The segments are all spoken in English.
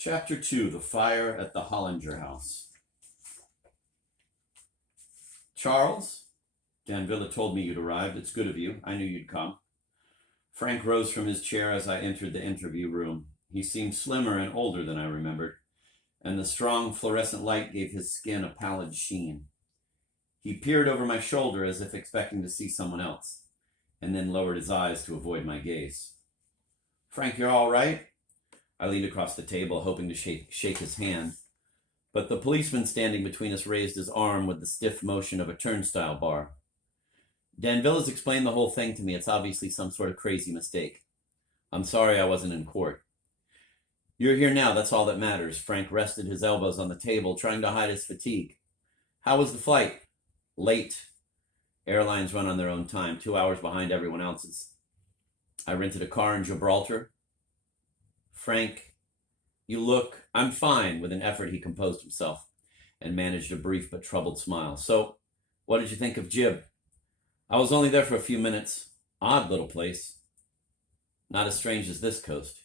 Chapter 2, The Fire at the Hollinger House. Charles, Danvilla told me you'd arrived. It's good of you. I knew you'd come. Frank rose from his chair as I entered the interview room. He seemed slimmer and older than I remembered, and the strong fluorescent light gave his skin a pallid sheen. He peered over my shoulder as if expecting to see someone else, and then lowered his eyes to avoid my gaze. Frank, you're all right? I leaned across the table, hoping to shake his hand, but the policeman standing between us raised his arm with the stiff motion of a turnstile bar. Danvilla's explained the whole thing to me. It's obviously some sort of crazy mistake. I'm sorry I wasn't in court. You're here now, that's all that matters. Frank rested his elbows on the table, trying to hide his fatigue. How was the flight? Late. Airlines run on their own time, 2 hours behind everyone else's. I rented a car in Gibraltar. Frank, you look... I'm fine. With an effort, he composed himself and managed a brief but troubled smile. So, what did you think of Gib? I was only there for a few minutes. Odd little place. Not as strange as this coast.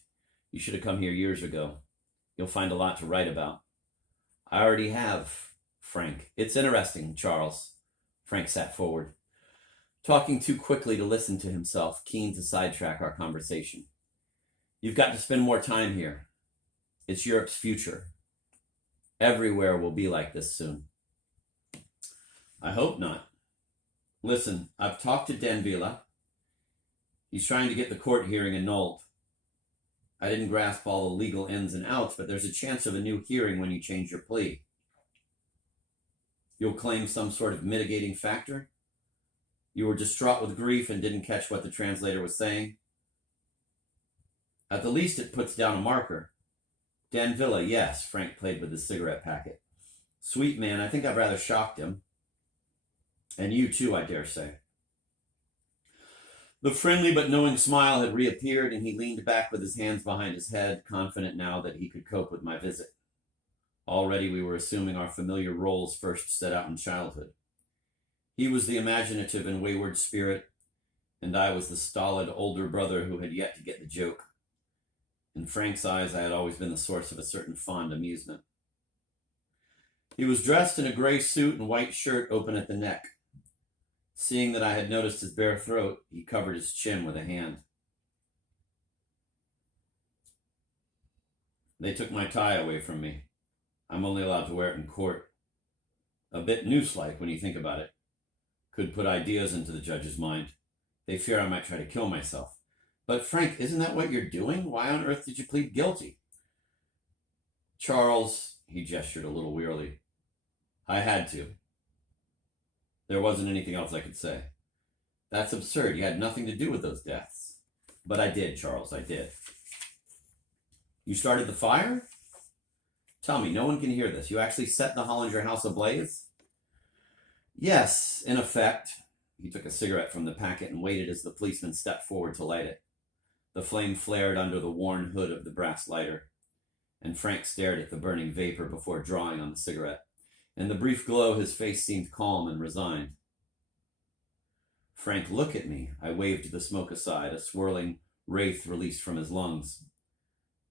You should have come here years ago. You'll find a lot to write about. I already have, Frank. It's interesting, Charles. Frank sat forward, talking too quickly to listen to himself, keen to sidetrack our conversation. You've got to spend more time here. It's Europe's future. Everywhere will be like this soon. I hope not. Listen, I've talked to Danvilla. He's trying to get the court hearing annulled. I didn't grasp all the legal ins and outs, but there's a chance of a new hearing when you change your plea. You'll claim some sort of mitigating factor? You were distraught with grief and didn't catch what the translator was saying? At the least, it puts down a marker. Danvilla, yes, Frank played with his cigarette packet. Sweet man, I think I've rather shocked him. And you too, I dare say. The friendly but knowing smile had reappeared, and he leaned back with his hands behind his head, confident now that he could cope with my visit. Already we were assuming our familiar roles first set out in childhood. He was the imaginative and wayward spirit, and I was the stolid older brother who had yet to get the joke. In Frank's eyes, I had always been the source of a certain fond amusement. He was dressed in a gray suit and white shirt open at the neck. Seeing that I had noticed his bare throat, he covered his chin with a hand. They took my tie away from me. I'm only allowed to wear it in court. A bit noose-like when you think about it. Could put ideas into the judge's mind. They fear I might try to kill myself. But Frank, isn't that what you're doing? Why on earth did you plead guilty? Charles, he gestured a little wearily. I had to. There wasn't anything else I could say. That's absurd. You had nothing to do with those deaths. But I did, Charles, I did. You started the fire? Tell me, no one can hear this. You actually set the Hollinger house ablaze? Yes, in effect. He took a cigarette from the packet and waited as the policeman stepped forward to light it. The flame flared under the worn hood of the brass lighter, and Frank stared at the burning vapor before drawing on the cigarette. In the brief glow, his face seemed calm and resigned. Frank, look at me. I waved the smoke aside, a swirling wraith released from his lungs.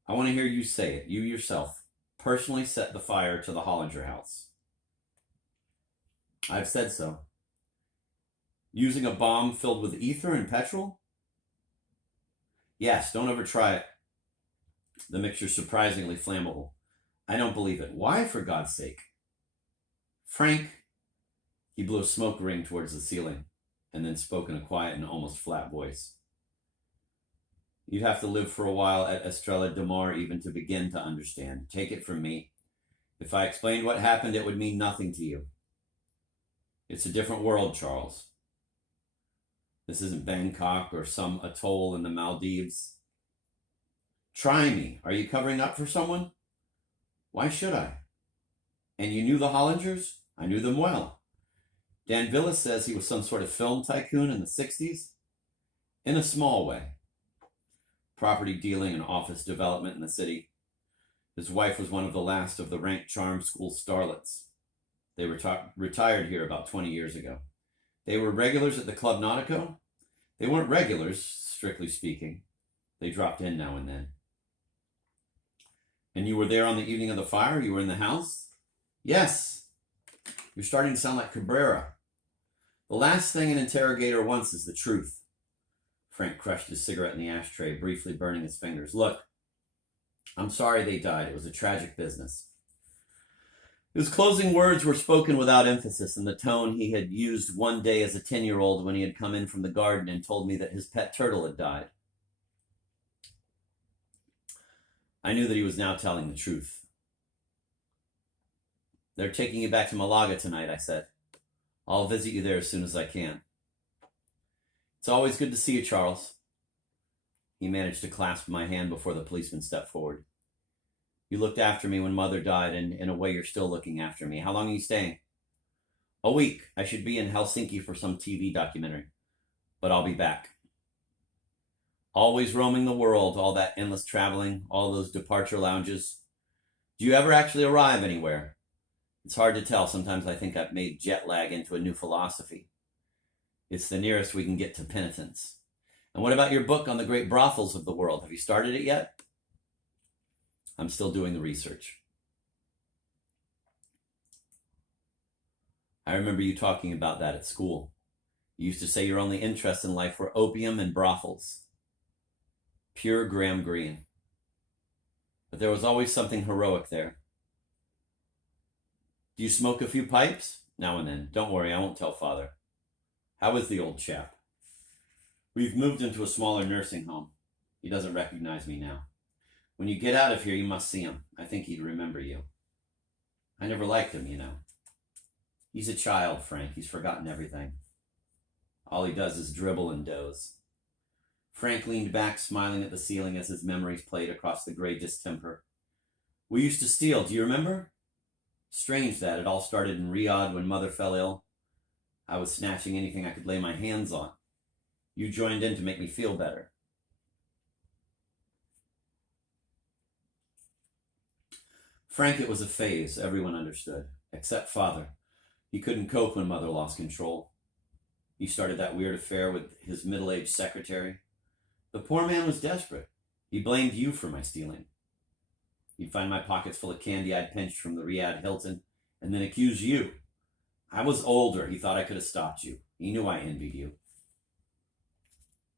I want to hear you say it. You yourself personally set the fire to the Hollinger house. I've said so. Using a bomb filled with ether and petrol? Yes, don't ever try it. The mixture's surprisingly flammable. I don't believe it. Why, for God's sake? Frank, he blew a smoke ring towards the ceiling, and then spoke in a quiet and almost flat voice. You'd have to live for a while at Estrella de Mar even to begin to understand. Take it from me. If I explained what happened, it would mean nothing to you. It's a different world, Charles. This isn't Bangkok or some atoll in the Maldives. Try me. Are you covering up for someone? Why should I? And you knew the Hollingers? I knew them well. Danvilla says he was some sort of film tycoon in the 60s. In a small way. Property dealing and office development in the city. His wife was one of the last of the rank charm school starlets. They retired here about 20 years ago. They were regulars at the Club Nautico. They weren't regulars, strictly speaking. They dropped in now and then. And you were there on the evening of the fire? You were in the house? Yes. You're starting to sound like Cabrera. The last thing an interrogator wants is the truth. Frank crushed his cigarette in the ashtray, briefly burning his fingers. Look, I'm sorry they died. It was a tragic business. His closing words were spoken without emphasis, in the tone he had used one day as a 10-year-old when he had come in from the garden and told me that his pet turtle had died. I knew that he was now telling the truth. They're taking you back to Malaga tonight, I said. I'll visit you there as soon as I can. It's always good to see you, Charles. He managed to clasp my hand before the policeman stepped forward. You looked after me when Mother died, and in a way you're still looking after me. How long are you staying? A week. I should be in Helsinki for some TV documentary, but I'll be back. Always roaming the world, all that endless traveling, all those departure lounges. Do you ever actually arrive anywhere? It's hard to tell. Sometimes I think I've made jet lag into a new philosophy. It's the nearest we can get to penitence. And what about your book on the great brothels of the world? Have you started it yet? I'm still doing the research. I remember you talking about that at school. You used to say your only interests in life were opium and brothels. Pure Graham Greene. But there was always something heroic there. Do you smoke a few pipes? Now and then. Don't worry, I won't tell Father. How is the old chap? We've moved into a smaller nursing home. He doesn't recognize me now. When you get out of here, you must see him. I think he'd remember you. I never liked him, you know. He's a child, Frank. He's forgotten everything. All he does is dribble and doze. Frank leaned back, smiling at the ceiling as his memories played across the gray distemper. We used to steal, do you remember? Strange that it all started in Riyadh when Mother fell ill. I was snatching anything I could lay my hands on. You joined in to make me feel better. Frank, it was a phase, everyone understood, except Father. He couldn't cope when Mother lost control. He started that weird affair with his middle-aged secretary. The poor man was desperate. He blamed you for my stealing. He'd find my pockets full of candy I'd pinched from the Riyadh Hilton, and then accuse you. I was older. He thought I could have stopped you. He knew I envied you.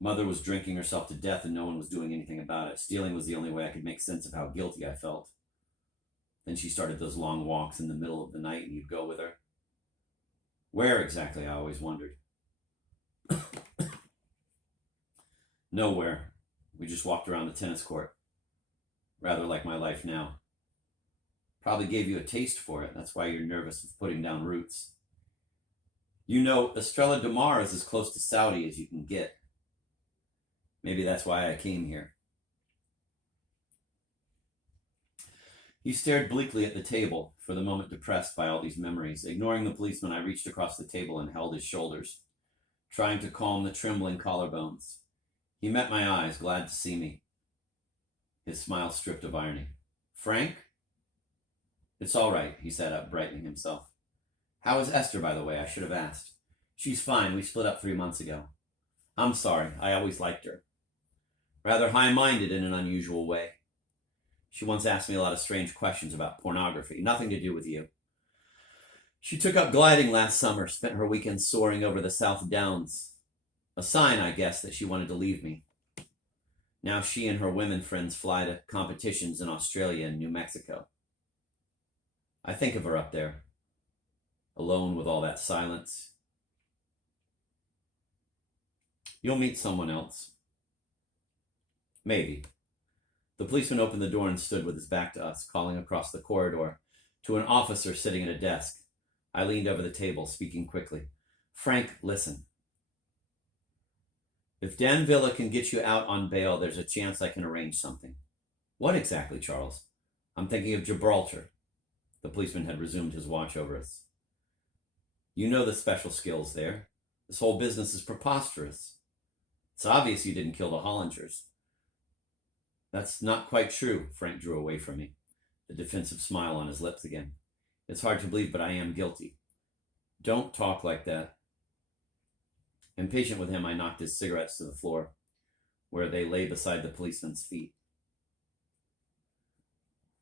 Mother was drinking herself to death, and no one was doing anything about it. Stealing was the only way I could make sense of how guilty I felt. Then she started those long walks in the middle of the night, and you'd go with her. Where exactly, I always wondered. Nowhere. We just walked around the tennis court. Rather like my life now. Probably gave you a taste for it. That's why you're nervous of putting down roots. You know, Estrella de Mar is as close to Saudi as you can get. Maybe that's why I came here. He stared bleakly at the table, for the moment depressed by all these memories. Ignoring the policeman, I reached across the table and held his shoulders, trying to calm the trembling collarbones. He met my eyes, glad to see me. His smile stripped of irony. Frank? It's all right, he sat up, brightening himself. How is Esther, by the way? I should have asked. She's fine. We split up 3 months ago. I'm sorry. I always liked her. Rather high-minded in an unusual way. She once asked me a lot of strange questions about pornography. Nothing to do with you. She took up gliding last summer, spent her weekends soaring over the South Downs. A sign, I guess, that she wanted to leave me. Now she and her women friends fly to competitions in Australia and New Mexico. I think of her up there, alone with all that silence. You'll meet someone else. Maybe. The policeman opened the door and stood with his back to us, calling across the corridor to an officer sitting at a desk. I leaned over the table, speaking quickly. Frank, listen. If Dan Villa can get you out on bail, there's a chance I can arrange something. What exactly, Charles? I'm thinking of Gibraltar. The policeman had resumed his watch over us. You know the special skills there. This whole business is preposterous. It's obvious you didn't kill the Hollingers. That's not quite true. Frank drew away from me, the defensive smile on his lips again. It's hard to believe, but I am guilty. Don't talk like that. Impatient with him, I knocked his cigarettes to the floor, where they lay beside the policeman's feet.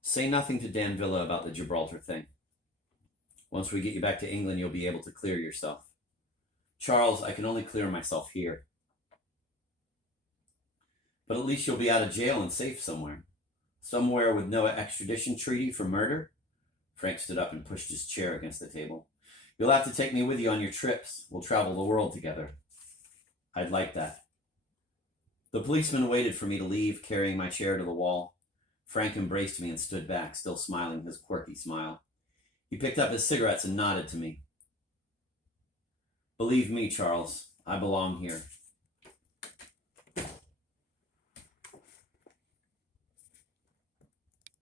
Say nothing to Dan Villa about the Gibraltar thing. Once we get you back to England, you'll be able to clear yourself. Charles, I can only clear myself here. But at least you'll be out of jail and safe somewhere. Somewhere with no extradition treaty for murder? Frank stood up and pushed his chair against the table. You'll have to take me with you on your trips. We'll travel the world together. I'd like that. The policeman waited for me to leave, carrying my chair to the wall. Frank embraced me and stood back, still smiling his quirky smile. He picked up his cigarettes and nodded to me. Believe me, Charles, I belong here.